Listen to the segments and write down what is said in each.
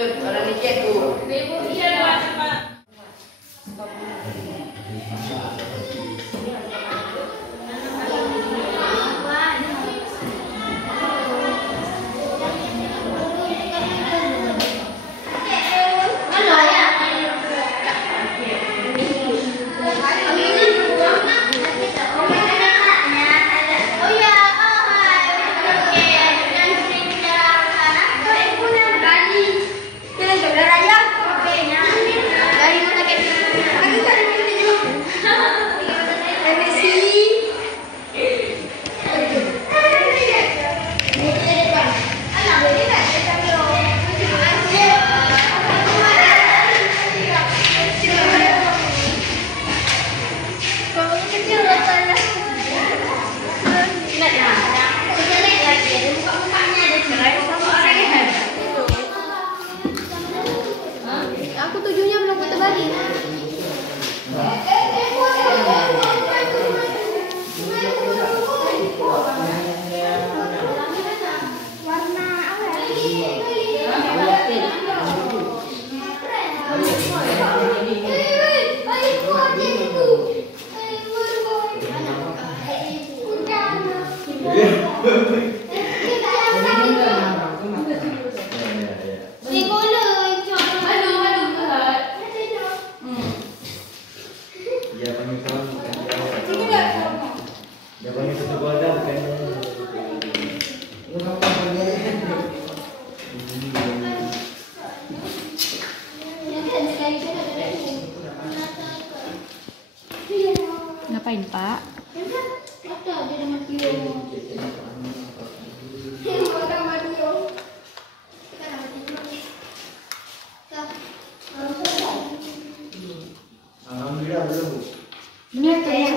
Tuh, orang dicek tuh. Ibu, iya, cepat. Aku tujuhnya belum putar balik. Warna ngapain, Pak? Alhamdulillah belum. Ini kayak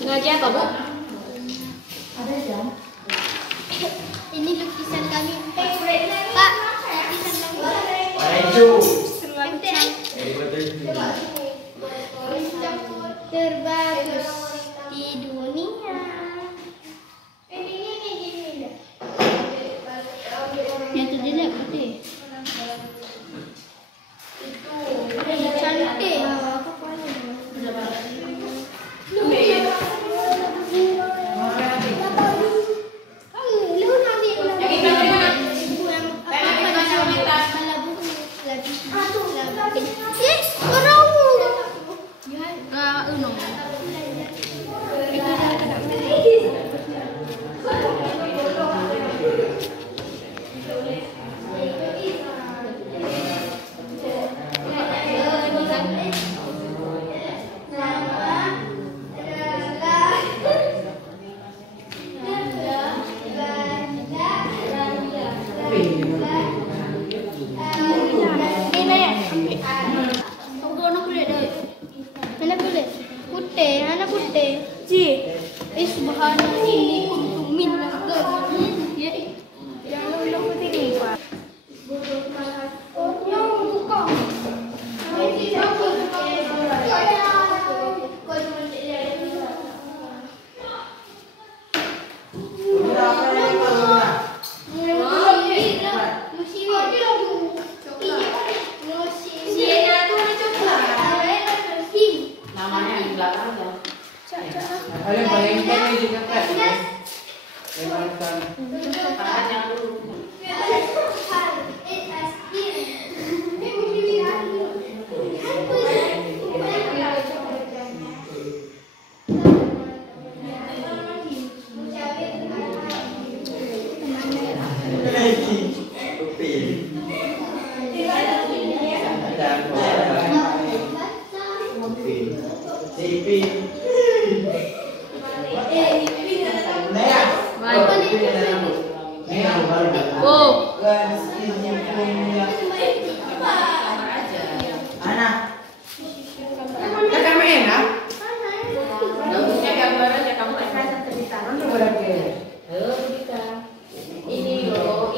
sengaja apa, Bu? Ada jam. Ini lukisan kami, Pak. Lukisan kami. Terbagus di dunia. Yang tadi putih. Cantik.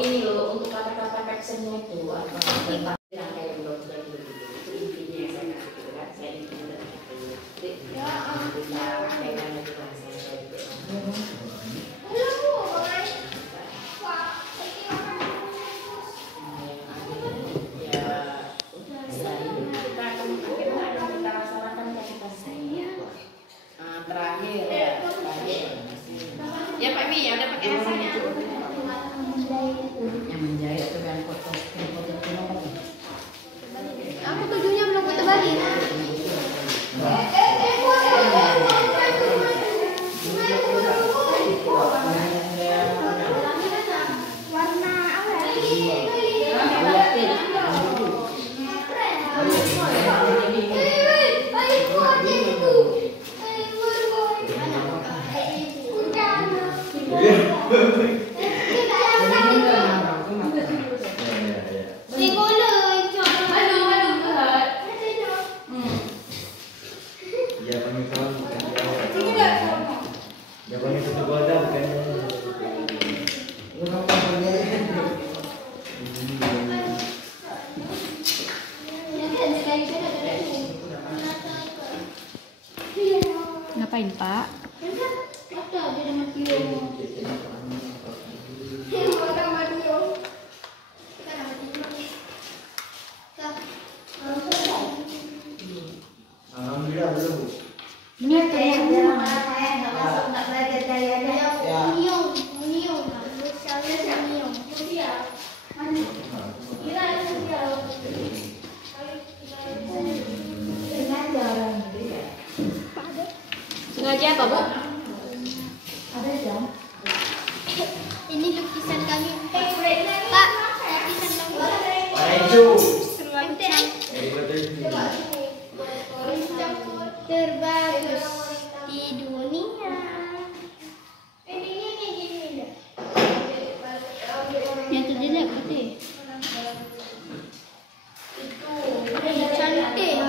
Ini loh untuk kata-kata captionnya itu apa? Ngapain, Pak? Alhamdulillah belum. Ini sengaja apa, Bu? ada jam. Ini lukisan kami. Pak, lukisan kami. Ayo. Terbagus di dunia. Yang terjelek putih. Cantik.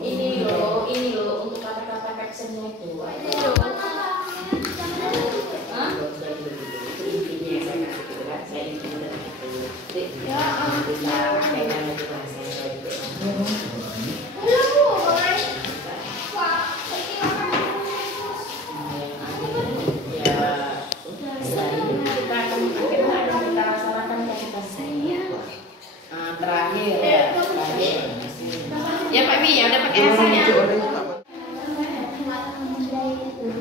Ini loh untuk kata-kata captionnya itu. Ya Pak Mi, ya udah pakai hasilnya.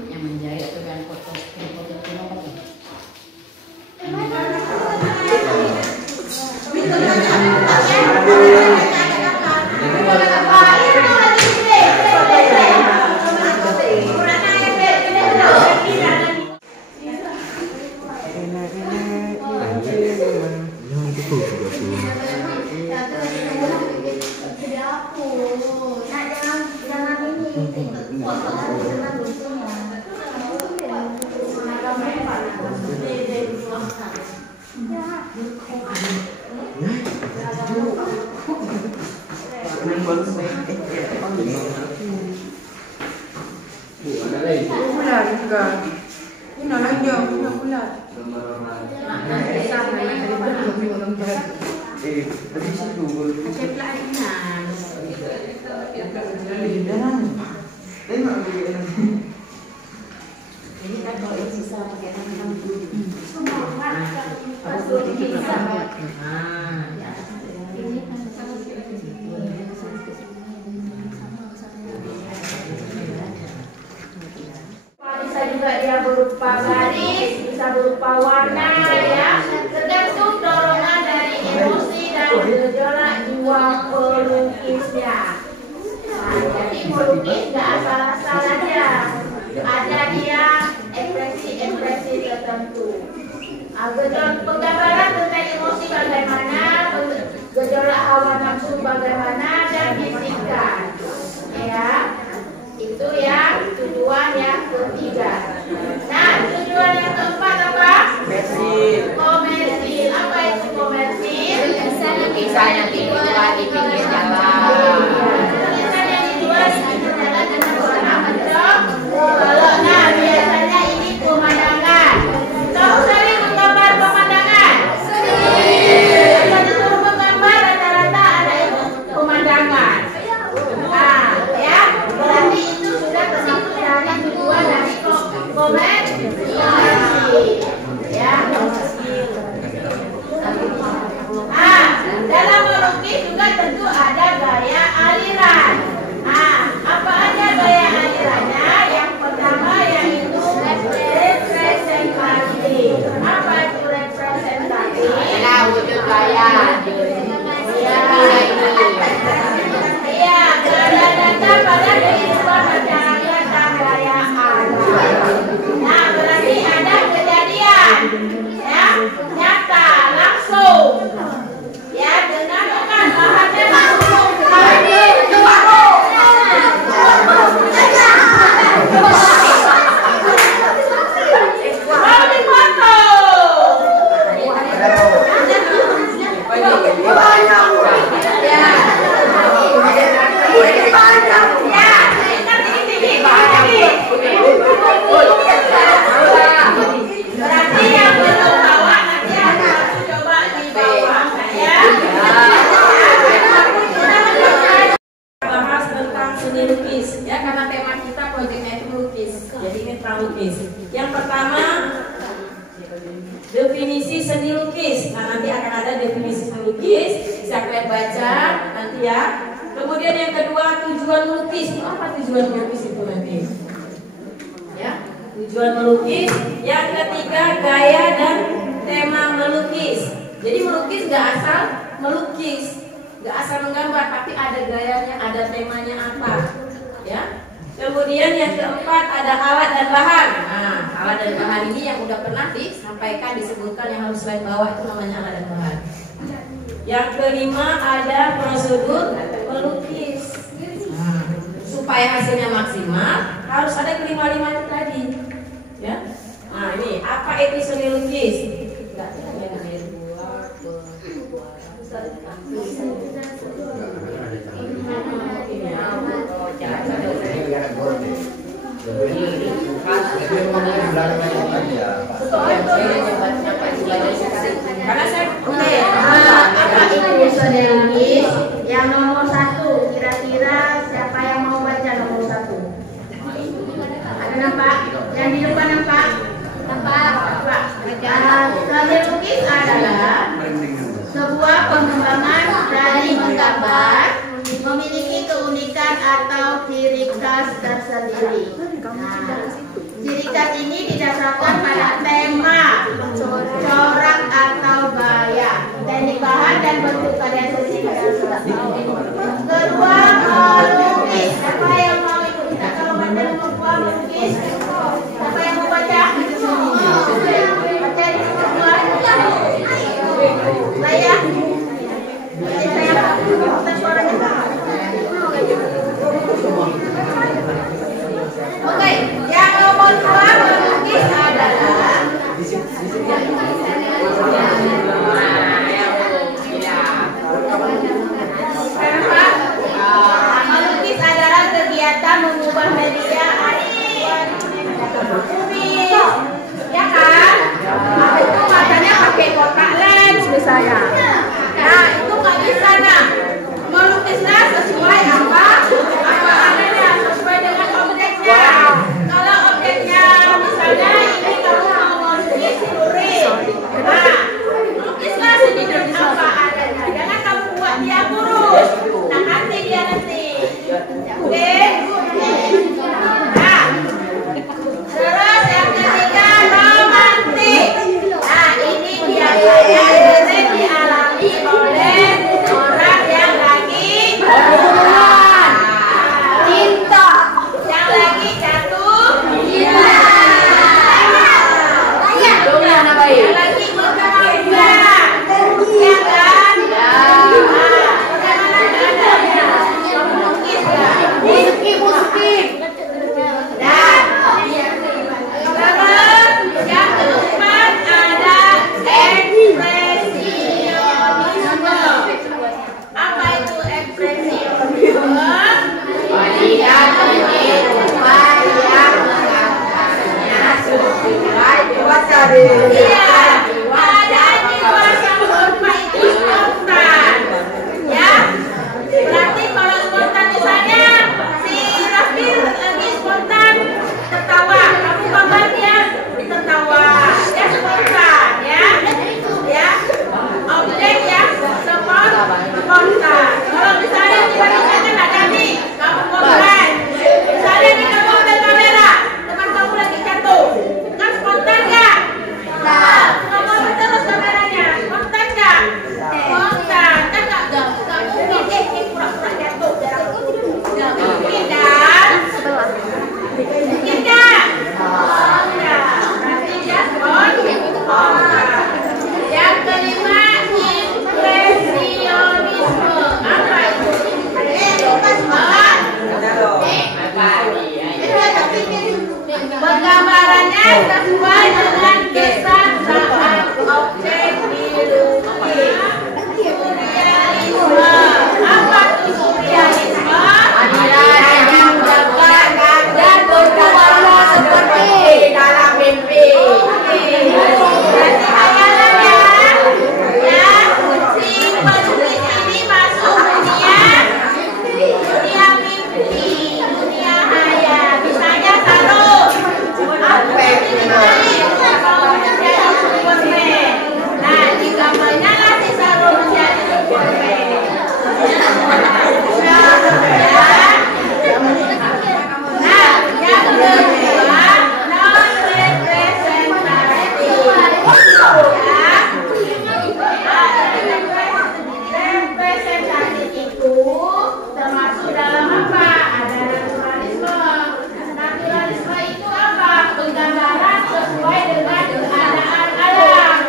Yang menjahit itu kan foto apa tuh? Jangan ini, foto jangan lusunya. Ular juga. Ini aja, punya ular. Ini kan kalau yang sisa pakai tangan dulu. Bisa juga dia berupa garis, bisa berupa warna ya. Tergantung dorongan dari emosi dan gejolak jiwa pelukisnya. Nah, jadi melukis nggak asal-asal aja. Ada dia ekspresi-ekspresi tertentu. Penggambaran tentang emosi bagaimana, gejolak hawa nafsu bagaimana, dan bisikan. Ya, itu ya tujuan yang ketiga. Nah, tujuan yang keempat apa? Komersil. Apa itu komersil? Lukisan yang dijual di pinggir jalan. Lukisan yang dijual di pinggir jalan dengan warna hijau. Kalau nah biasanya ini pemandangan. Tahu sering menggambar pemandangan? Sering. Disuruh menggambar rata-rata ada pemandangan. Nah, ya berarti itu sudah termasuk dari tujuan dari komersil. Ya. Dalam melukis juga tentu ada gaya aliran. Apa aja gaya alirannya? Yang pertama yaitu representasi. Apa itu representasi? Nah, wujud gaya. Iya, data pada kehidupan masyarakat dan gaya alam. Nah, berarti ada kejadian, ya, nyata, langsung. Ya, dengan bahannya langsung. Mau difoto. Berarti yang belum bawa nanti harus coba dibawa ya. Bahas tentang seni lukis ya, karena tema kita proyeknya itu melukis, jadi ini tentang lukis. Yang pertama definisi seni lukis. Nah, nanti akan ada definisi seni lukis, bisa kalian baca nanti ya. Kemudian yang kedua tujuan melukis. Apa tujuan melukis itu nanti? Ya, tujuan melukis. Yang ketiga gaya dan tema melukis. Jadi melukis nggak asal melukis, nggak asal menggambar, tapi ada gayanya, ada temanya apa, ya. Kemudian yang keempat ada alat dan bahan. Nah, alat dan bahan ini yang udah pernah disampaikan, disebutkan, yang harus selain bawah itu namanya alat dan bahan. Yang kelima ada prosedur melukis. Nah, supaya hasilnya maksimal harus ada kelima-lima itu tadi, ya. Nah, ini apa itu seni lukis? Karena saya apa itu seni lukis? Yang nomor satu, kira-kira siapa yang mau baca nomor satu? Ada nampak? Yang di depan nampak? Nampak. Seni lukis adalah sebuah pengembangan dari menggambar, memiliki keunikan atau ciri khas tersendiri. Nah, ciri khas ini didasarkan pada tema, corak atau gaya, teknik bahan dan bentuk karya seni. Kedua, melukis. Siapa yang mau ikut kita kalau baca nomor 2 melukis? Siapa yang mau baca? Baca di nomor 2. Saya. Oke, yang nomor 2 melukis adalah kenapa? Penggambarannya sesuai dengan kesan saat objek dilukis. Surrealisme. Apa itu surrealisme? Aliran yang dapat dan berwarna seperti dalam mimpi. Berarti hayalannya, ya, si penulis ini masuk dunia mimpi, dunia hayal. Misalnya taruh apa ini kalau menjadi Superman. Nah, di gambarnya lah si Saru menjadi Superman. Nah, yang kedua non representatif. Representatif itu termasuk dalam apa? Ada naturalisme. Naturalisme itu apa? Penggambaran sesuai dengan keadaan alam.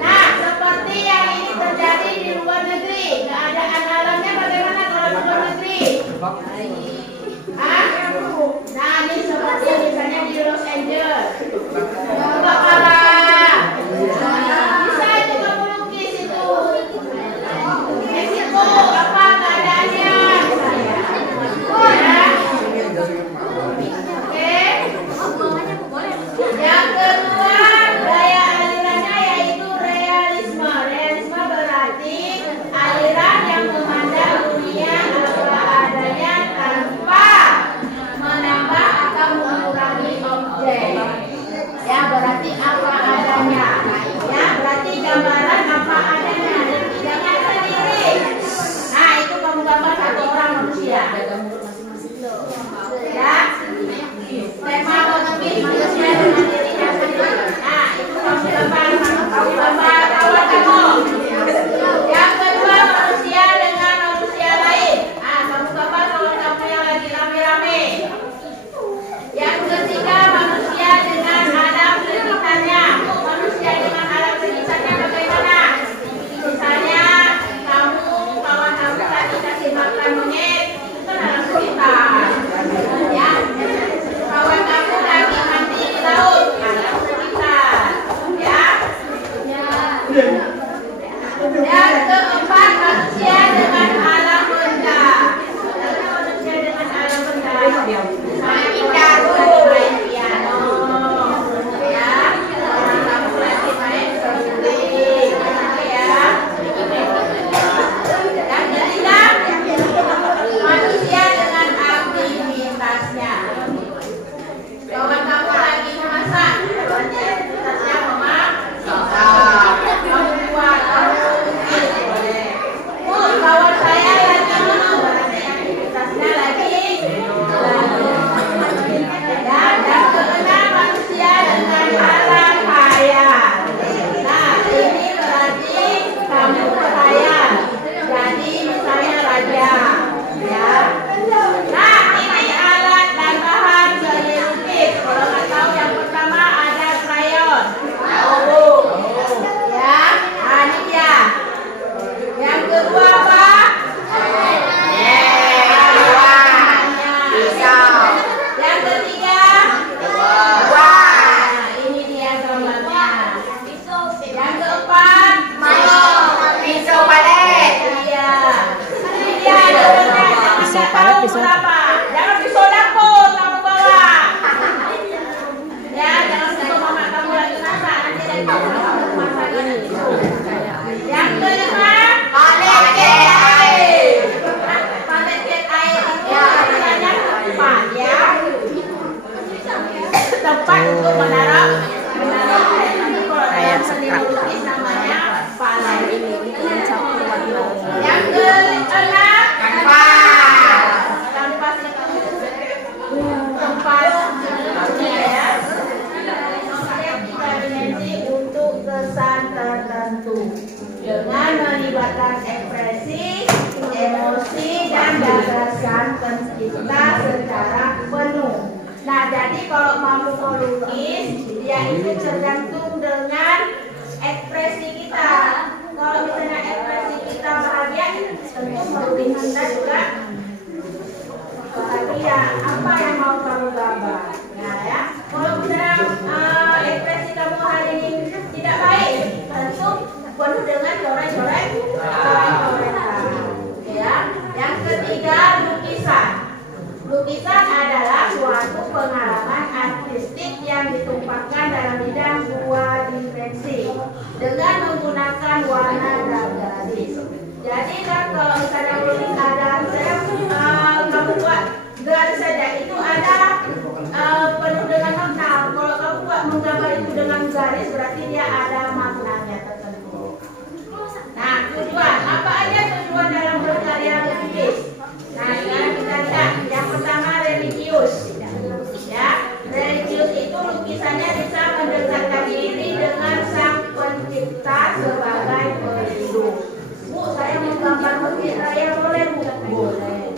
Nah, seperti yang ini terjadi di luar negeri. Keadaan alamnya bagaimana kalau di luar negeri? Nah, ini seperti misalnya di Los Angeles. Kebakaran. Bisa juga melukis itu. Meksiko, apa keadaannya? Ya. Oke. Yang kedua, gaya alirannya yaitu realisme. Realisme berarti aliran yang memandang dunia apa adanya tanpa menambah atau mengurangi objek. Ya, berarti apa adanya. Ya, berarti gambaran apa adanya. Jangan sendiri. Nah, itu kamu gambar satu orang manusia. Ya. Tema motif manusia dengan dirinya sendiri. Nah, itu kamu gambar kawan kamu. Yang kedua, manusia dengan manusia lain. Nah, kamu gambar kawan kamu yang lagi rame-rame. Yang ketiga, manusia dengan alam sekitarnya. Manusia dengan alam sekitarnya bagaimana? Misalnya, kamu kawan kamu lagi kasih makan monyet, itu kan alam sekitar. Ya, kawan kamu lagi mandi di laut, alam sekitar. Ya. Yang keempat, manusia dengan alam benda. Manusia dengan alam benda. Misalnya piano, main piano. Ya. Kamu lagi main musik. Ya. Yang ketiga, manusia dengan aktivitasnya. Kawan kamu lagi memasak, aktivitasnya memasak. Kamu buat, kamu lukis, boleh. Kawan saya lagi minum, berarti aktivitasnya lagi. Dan yang keenam, manusia dengan alam hayal. Nah, ini berarti kamu berhayal. Jadi misalnya raja, ya. Nah, ini alat dan bahan seni lukis. Kalau nggak tahu, yang pertama ada krayon. Ya, nah ini dia. Yang kedua apa? Yang ketiga? Nah, ini dia gambarnya. Yang keempat? Pisau palet. Iya. Ini dia gambarnya. Pisau palet, pisau apa? Jangan pisau dapur kamu bawa. Ya, jangan pisau mama kamu lagi masak. Nanti dari kamu masak ini. Yang kelima? Palet cat air. Palet cat air itu artinya tempat, ya. Tempat untuk menaruh air. Kayak sekat. Namanya palet. Yang keenam? Kanvas. Kanvas itu tempat ya. Tiga dimensi untuk kesan tertentu dengan melibatkan ekspresi, emosi, dan gagasan pencipta secara penuh. Nah, jadi kalau mampu melukis, dia itu tergantung dengan ekspresi kita. Kalau misalnya ekspresi kita bahagia, tentu melukis kita juga bahagia. Apa yang mau kamu gambar? Nah, ya. Kalau misalnya ekspresi kamu hari ini tidak baik, tentu penuh dengan coret-coret. Ya. Yang ketiga, lukisan. Lukisan adalah suatu pengalaman artistik yang ditumpahkan dalam bidang dua dimensi dengan menggunakan warna dan garis. Jadi kalau misalnya melukis ada, saya kamu buat garis saja itu ada penuh dengan makna. Kalau kamu buat menggambar itu dengan garis berarti dia ada maknanya tertentu. Nah, tujuan apa aja tujuan dalam berkarya melukis? Nah, sekarang kita lihat yang pertama religius. Ya, religius itu lukisannya bisa mendekatkan diri dengan sang pencipta sebagai pelindung. Bu, saya mau gambar masjid raya boleh bu? Boleh.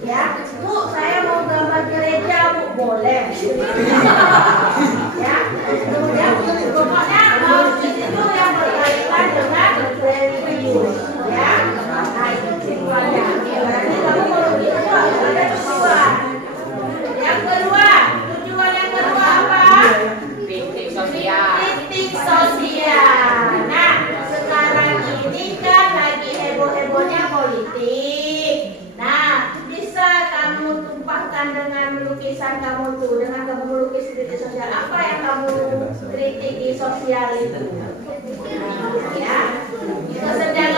Ya, bu, saya mau gambar gereja bu? Boleh. Ya, kemudian pokoknya lukis itu yang berkaitan dengan religius. Ya, nah itu tujuannya. Berarti kamu melukis itu harus ada tujuan. Yang kedua, tujuan yang kedua apa? Kritik sosial. Kritik sosial. Nah, sekarang ini kan lagi heboh-hebohnya politik. Nah, bisa kamu tumpahkan dengan lukisan kamu tuh, dengan kamu melukis kritik sosial. Apa yang kamu kritik di sosial itu? Ya, kesedihan